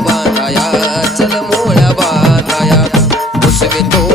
बांधाया चल मोळ्या बांधाया. घुसवी तो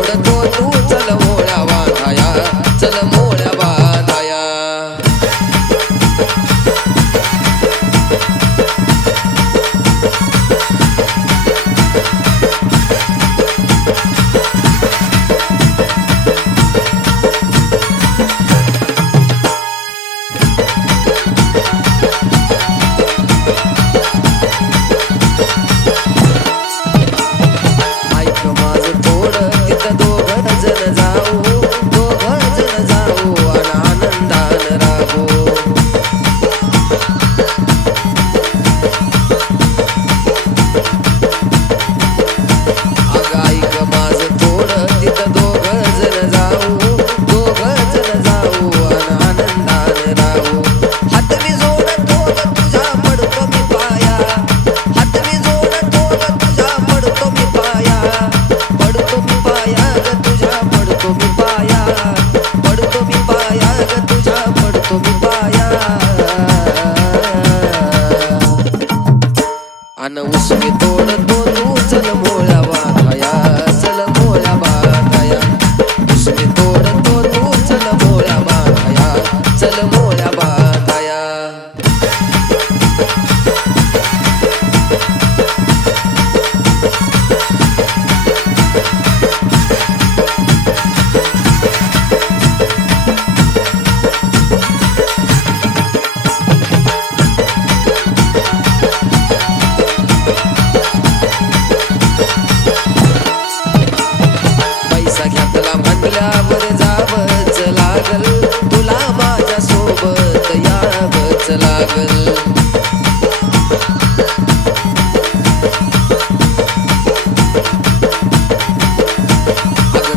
वाच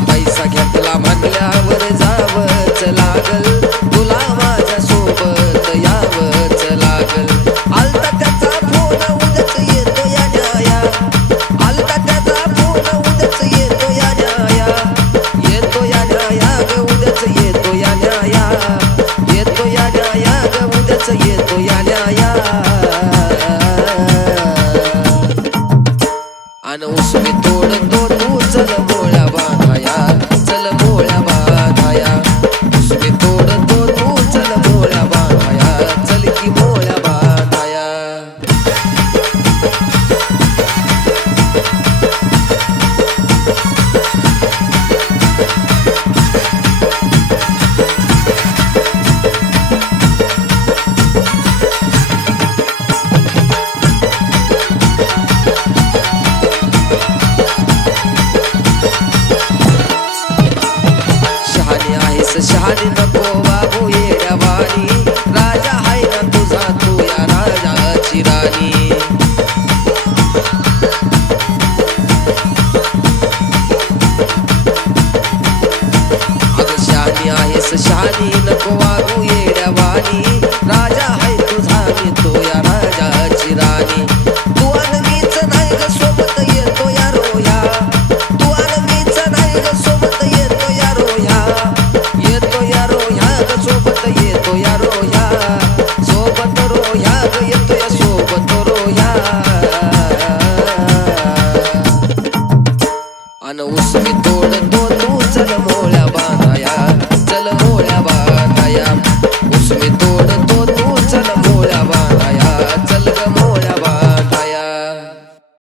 पैसा घेतला म्हणल्या सोय तोड तोड उचल बोळा बा शान नको बाबू येवानी राजा हाय ना तुझा तू या राजाची राणी. अग शानी आहेस शानी नको बाबू येवानी